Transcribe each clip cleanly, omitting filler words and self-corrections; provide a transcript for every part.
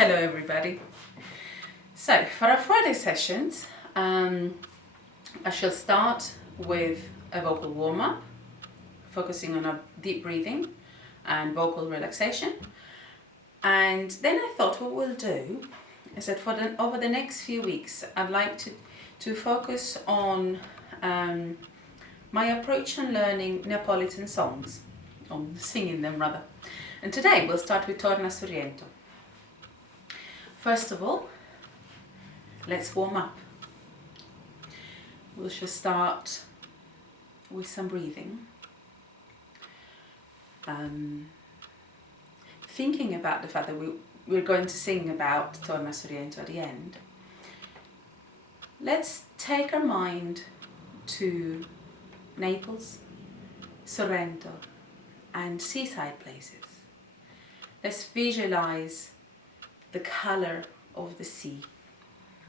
Hello everybody. So for our Friday sessions, I shall start with a vocal warm-up, focusing on a deep breathing and vocal relaxation. And then I thought what we'll do is that over the next few weeks, I'd like to focus on my approach on learning Neapolitan songs, on singing them rather. And today we'll start with Torna, Surrento. First of all, let's warm up. We shall start with some breathing. Thinking about the fact that we're going to sing about Torna Surrento at the end, let's take our mind to Naples, Surrento, and seaside places. Let's visualize the colour of the sea,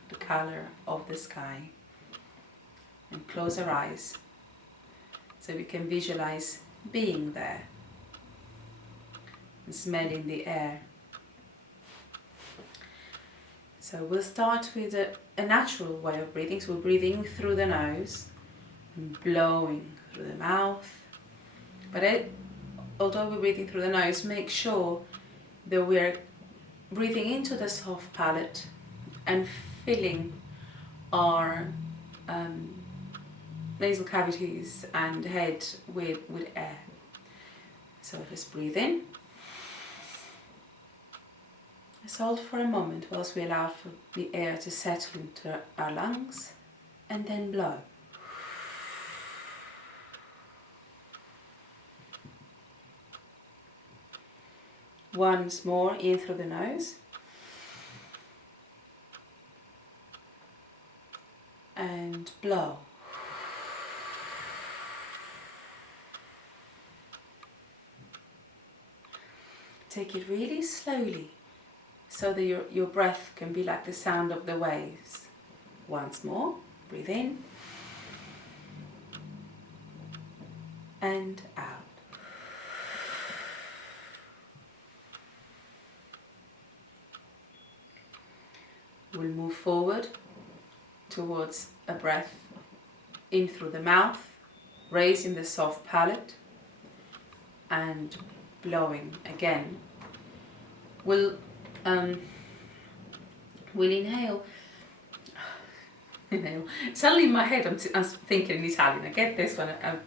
the colour of the sky, and close our eyes so we can visualize being there and smelling the air. So we'll start with a natural way of breathing. So we're breathing through the nose and blowing through the mouth. But although we're breathing through the nose, make sure that we're breathing into the soft palate and filling our nasal cavities and head with air. So let's breathe in. Let's hold for a moment whilst we allow for the air to settle into our lungs, and then blow. Once more, in through the nose. And blow. Take it really slowly so that your breath can be like the sound of the waves. Once more, breathe in and out. We'll move forward towards a breath in through the mouth, raising the soft palate and blowing again. We'll inhale. Suddenly in my head I'm thinking in Italian. I get this one, and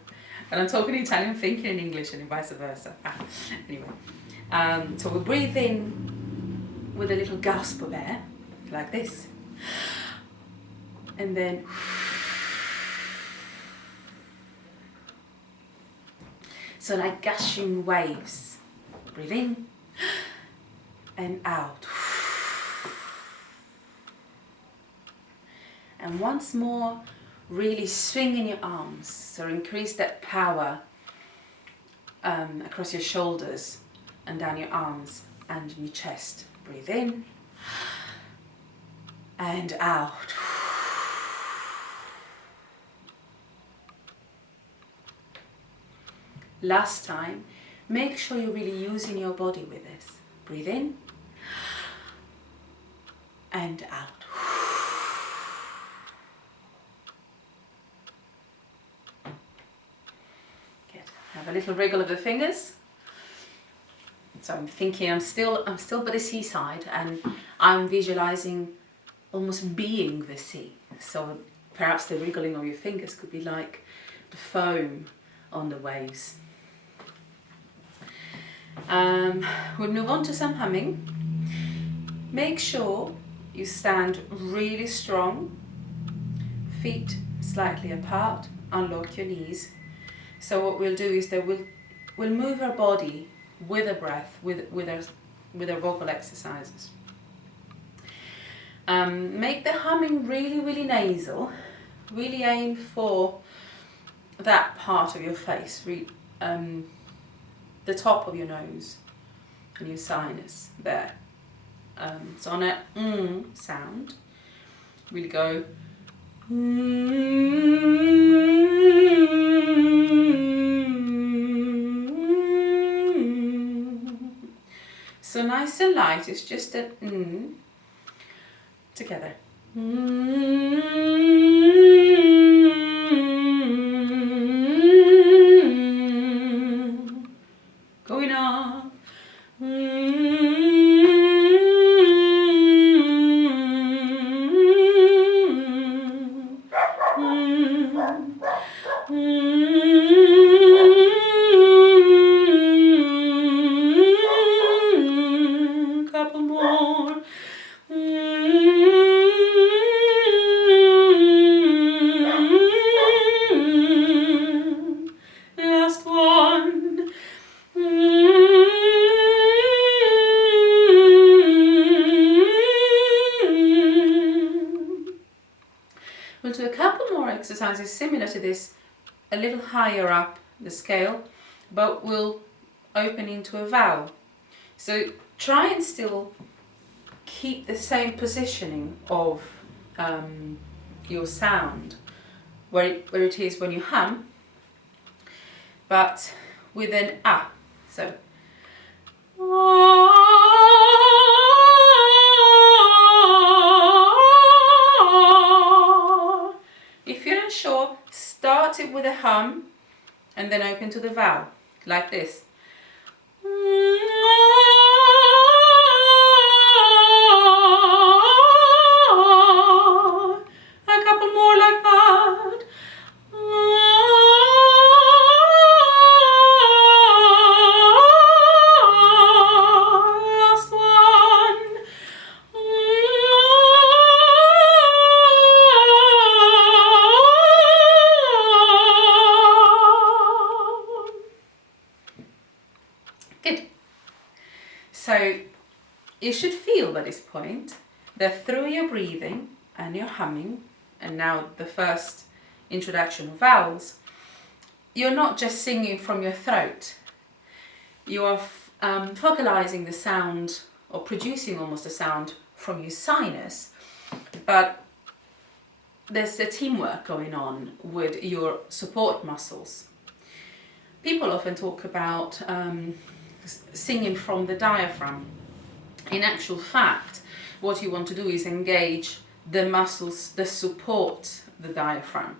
I'm talking Italian, thinking in English, and vice versa. Anyway, so we'll breathe in with a little gasp of air, like this, and then so like gushing waves. Breathe in and out. And once more, really swinging your arms, so increase that power across your shoulders and down your arms and your chest. Breathe in and out. Last time, make sure you're really using your body with this. Breathe in and out. Good. Have a little wriggle of the fingers. So I'm thinking I'm still by the seaside, and I'm visualizing almost being the sea. So perhaps the wriggling of your fingers could be like the foam on the waves. We'll move on to some humming. Make sure you stand really strong, feet slightly apart, unlock your knees. So what we'll do is that we'll move our body with a breath, with our vocal exercises. Make the humming really, really nasal. Really aim for that part of your face, the top of your nose and your sinus there. So on a sound, really go. So nice and light, it's just a together. Going up. Couple more. Last one. We'll do a couple more exercises similar to this, a little higher up the scale, but we'll open into a vowel. So try and still keep the same positioning of your sound where it is when you hum, but with an a. So if you're unsure, start it with a hum and then open to the vowel, like this. A couple more like that. Last one. Good. So you should feel by this point that through your breathing and your humming, and now the first introduction of vowels, you're not just singing from your throat. You are focalizing the sound, or producing almost a sound from your sinus, but there's a teamwork going on with your support muscles. People often talk about singing from the diaphragm. In actual fact, what you want to do is engage the muscles that support the diaphragm.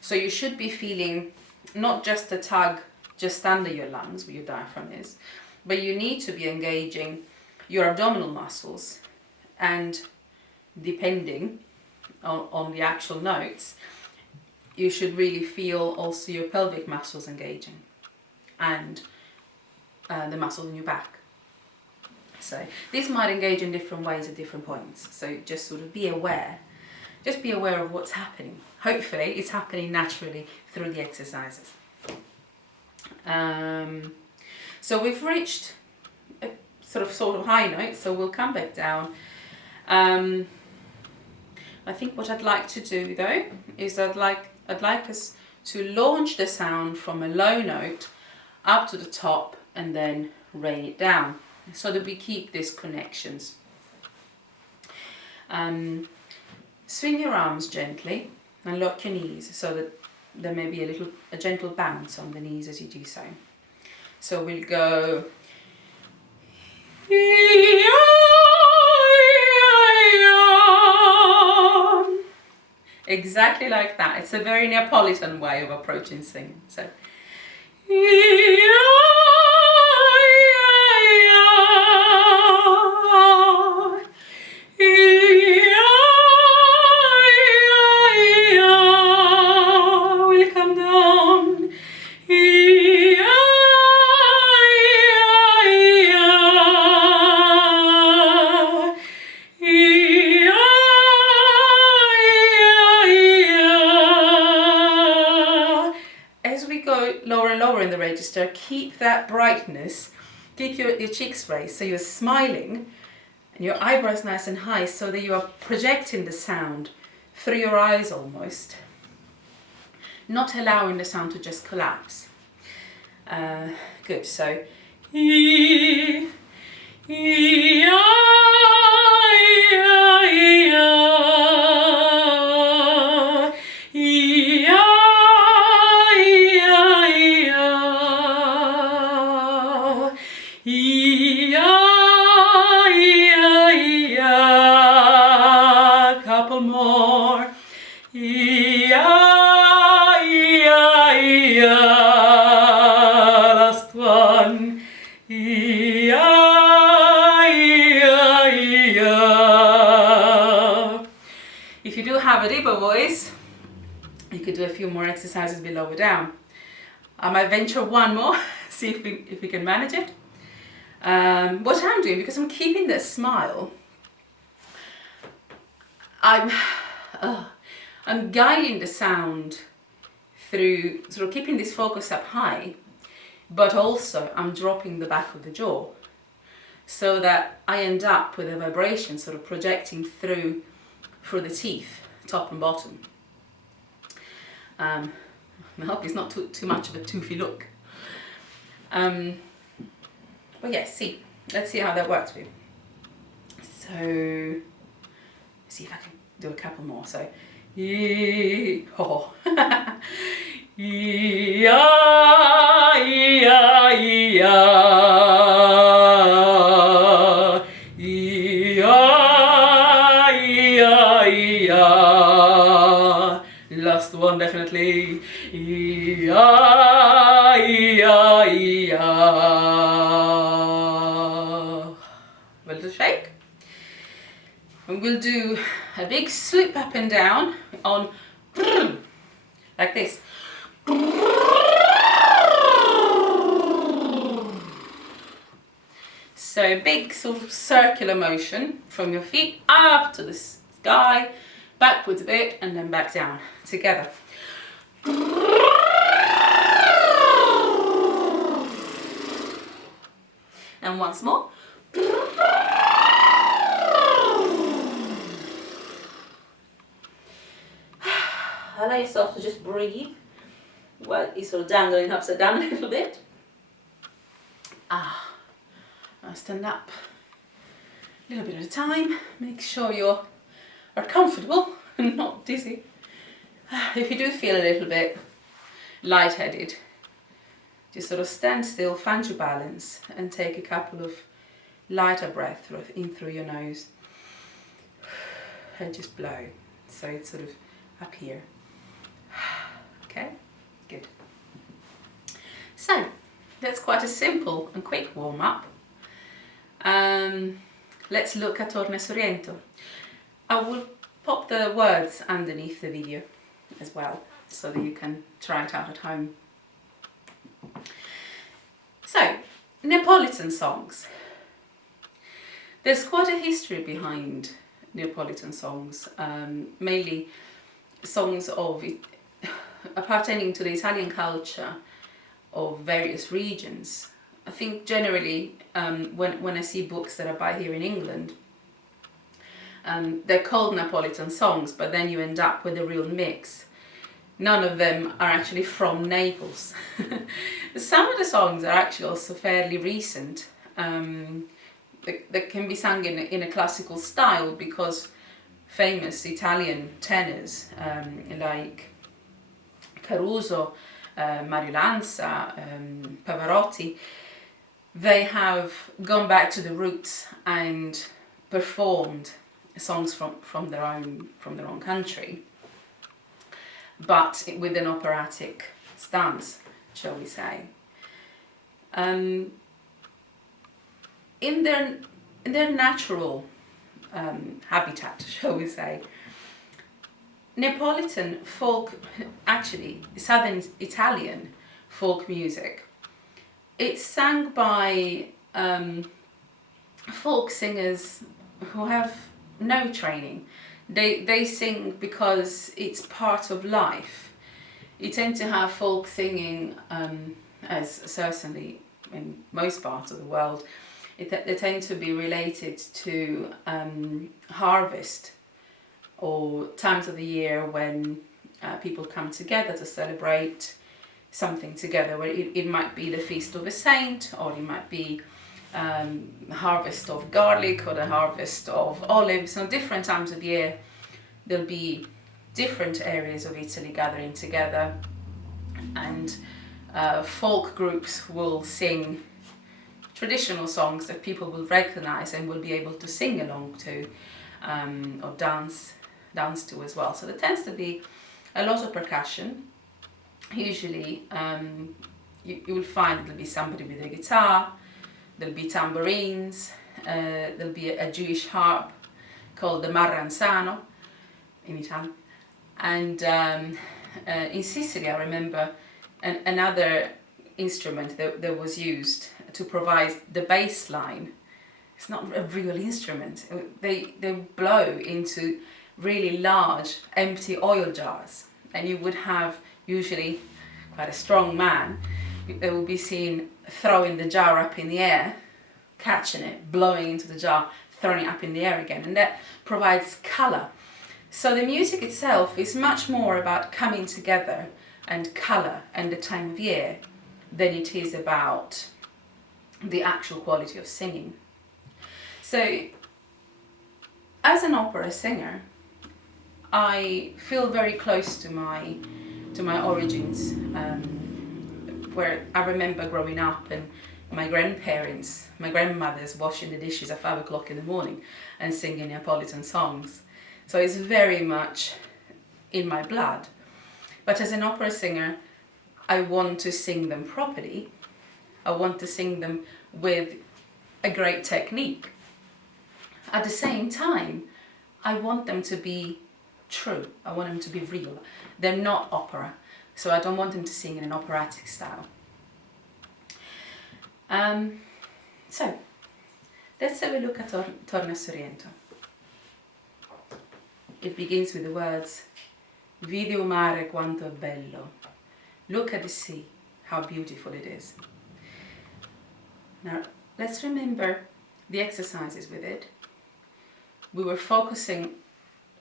So you should be feeling not just a tug just under your lungs where your diaphragm is, but you need to be engaging your abdominal muscles, and depending on the actual notes, you should really feel also your pelvic muscles engaging and the muscles in your back. So this might engage in different ways at different points. So just sort of be aware. Just be aware of what's happening. Hopefully it's happening naturally through the exercises. So we've reached a sort of high note, so we'll come back down. I think what I'd like to do though is I'd like us to launch the sound from a low note up to the top and then rain it down, so that we keep these connections. Swing your arms gently and lock your knees so that there may be a gentle bounce on the knees as you do so. So we'll go exactly like that. It's a very Neapolitan way of approaching singing. So we'll come down. As we go lower and lower in the register, keep that brightness, keep your cheeks raised so you're smiling and your eyebrows nice and high, so that you are projecting the sound through your eyes almost, not allowing the sound to just collapse. Good, so If you do have a deeper voice, you could do a few more exercises below or down. I might venture one more, see if we can manage it. What I'm doing, because I'm keeping this smile, I'm guiding the sound through, sort of keeping this focus up high, but also I'm dropping the back of the jaw so that I end up with a vibration sort of projecting through the teeth, top and bottom. I hope it's not too much of a toothy look. But yes, let's see how that works for you. So, see if I can do a couple more. So, ho, last one definitely. A little shake. And we'll do a big sweep up and down on like this. So big sort of circular motion from your feet up to the sky, backwards a bit, and then back down together. And once more. Allow yourself to just breathe while you're sort of dangling upside down a little bit. Now stand up a little bit at a time. Make sure you are comfortable and not dizzy. If you do feel a little bit lightheaded, just sort of stand still, find your balance, and take a couple of lighter breaths in through your nose. And just blow. So it's sort of up here. Okay, good. So that's quite a simple and quick warm-up. Let's look at Torna Surrento. I will pop the words underneath the video as well, so that you can try it out at home. So, Neapolitan songs. There's quite a history behind Neapolitan songs, mainly songs of appertaining to the Italian culture of various regions. I think generally when I see books that I buy here in England, they're called Neapolitan songs, but then you end up with a real mix. None of them are actually from Naples. Some of the songs are actually also fairly recent. That can be sung in a classical style, because famous Italian tenors like Caruso, Lassa, Pavarotti, they have gone back to the roots and performed songs from their own country, but with an operatic stance, shall we say. In their natural habitat, shall we say, Neapolitan folk, actually southern Italian folk music, it's sung by folk singers who have no training. They sing because it's part of life. You tend to have folk singing, as certainly in most parts of the world, they tend to be related to harvest, or times of the year when people come together to celebrate something together, where it might be the feast of a saint, or it might be harvest of garlic, or the harvest of olives. So different times of year there'll be different areas of Italy gathering together, and folk groups will sing traditional songs that people will recognize and will be able to sing along to, or dance to as well. So there tends to be a lot of percussion. Usually you will find it'll be somebody with a guitar, there'll be tambourines, there'll be a Jewish harp called the marranzano in Italian. And in Sicily, I remember another instrument that was used to provide the bass line. It's not a real instrument. They blow into really large empty oil jars, and you would have usually quite a strong man. They will be seen throwing the jar up in the air, catching it, blowing into the jar, throwing it up in the air again, and that provides colour. So the music itself is much more about coming together and colour and the time of year than it is about the actual quality of singing. So as an opera singer, I feel very close to my origins, where I remember growing up and my grandmothers washing the dishes at 5 o'clock in the morning and singing Neapolitan songs. So it's very much in my blood. But as an opera singer, I want to sing them properly. I want to sing them with a great technique. At the same time, I want them to be true. I want them to be real. They're not opera, so I don't want them to sing in an operatic style. So, let's have a look at Torna Surrento. It begins with the words, Vidi, mare, quant'e bello. Look at the sea, how beautiful it is. Now, let's remember the exercises with it. We were focusing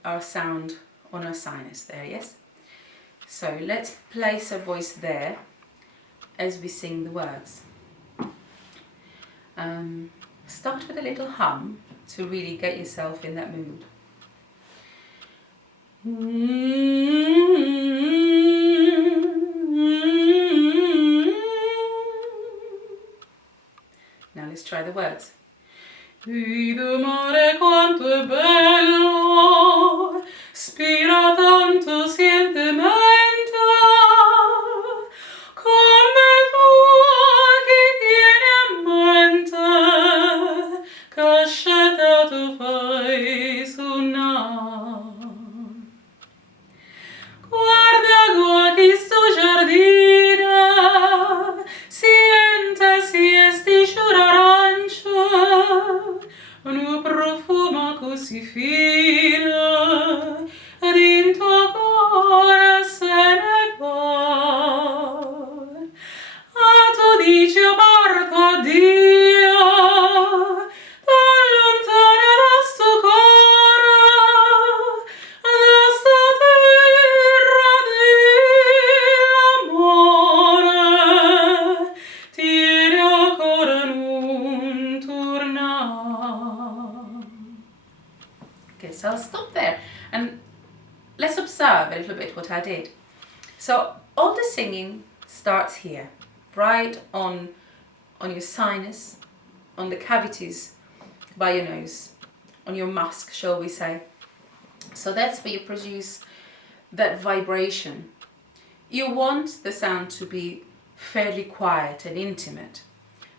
our sound on our sinus there, yes? So let's place our voice there as we sing the words. Start with a little hum to really get yourself in that mood. Now let's try the words. Vidi, mare, quant'e bello, spira, tanto, siente, mente, come tu che tiene a mente, che scetato fai, sunna. Guarda, chistu, giardinu, siente, ciur, arance, un prufum accussi finu, dint'u se ne va. Tu dici parto, addio, lontana da sto cuore, da sta terra dell'amore, tiene ancora non turna. Okay, so I'll stop there and let's observe a little bit what I did. So all the singing starts here, right on your sinus, on the cavities by your nose, on your musk, shall we say. So that's where you produce that vibration. You want the sound to be fairly quiet and intimate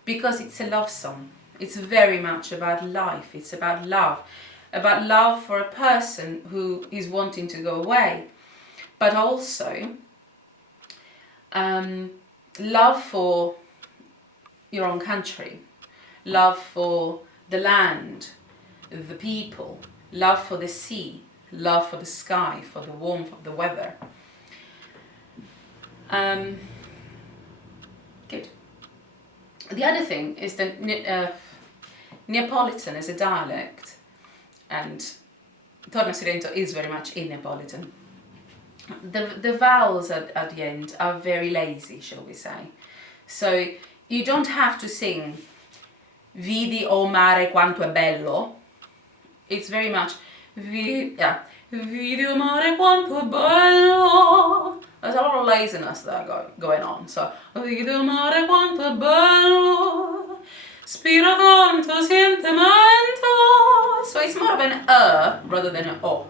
because it's a love song. It's very much about life. It's about love for a person who is wanting to go away, but also love for your own country, love for the land, the people, love for the sea, love for the sky, for the warmth of the weather. Good. The other thing is that Neapolitan is a dialect, and Torna Surrento is very much in Neapolitan. The vowels at the end are very lazy, shall we say. So you don't have to sing Vidi, mare, quant'e bello. It's very much Vidi, mare, quant'e bello. There's a lot of laziness there going on. So Vidi, mare, quant'e bello, spira, tanto, sentimento. So it's more of an rather than an o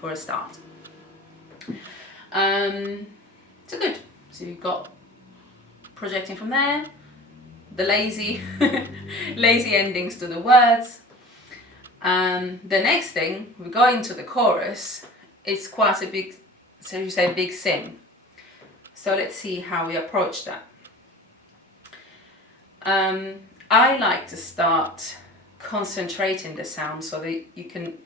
for a start. So good. So you've got projecting from there, the lazy, lazy endings to the words. The next thing, we go into the chorus. It's quite a big, so you say big sing. So let's see how we approach that. I like to start concentrating the sound so that you can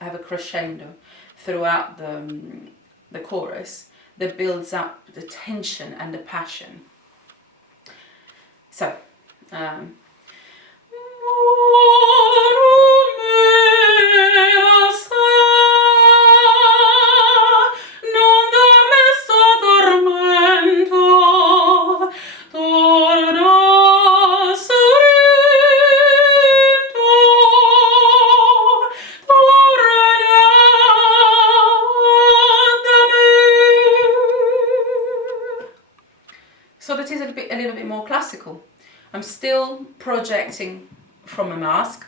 have a crescendo throughout the chorus that builds up the tension and the passion. So, so that is a little bit more classical. I'm still projecting from a mask,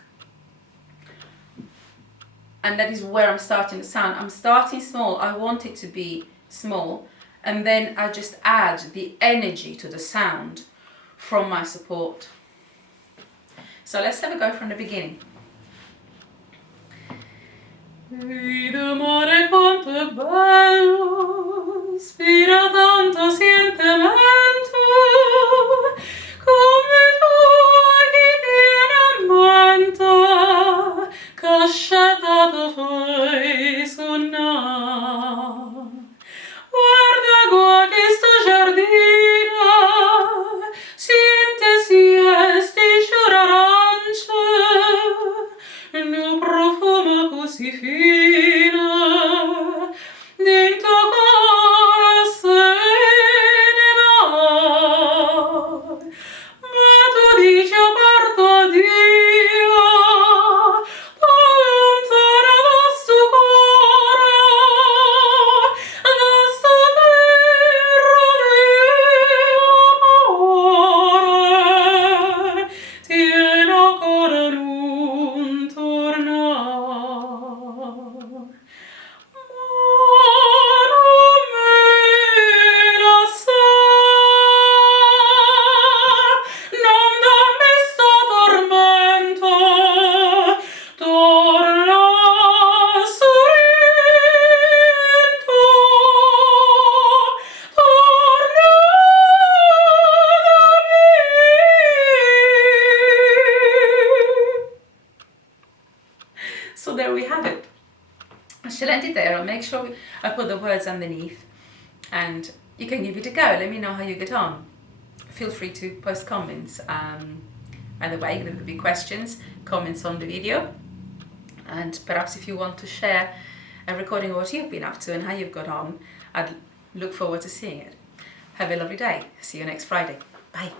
and that is where I'm starting the sound. I'm starting small. I want it to be small, and then I just add the energy to the sound from my support. So let's have a go from the beginning. Vidi, mare, quant'e bello, spira, tanto, sentimento, come tu chi tiene mente, scetato fai sunna. Guarda, chistu giardinu, siente, ciur, arance, il prufum accussi finu, dint'u ma tu dici parto, addio, lontana da sto cuore, da sta terra di amore, tiene ancora non turna. So there we have it. I shall end it there. I'll make sure I put the words underneath, and you can give it a go. Let me know how you get on. Feel free to post comments. Either way, there could be questions, comments on the video, and perhaps if you want to share a recording of what you've been up to and how you've got on, I'd look forward to seeing it. Have a lovely day. See you next Friday. Bye.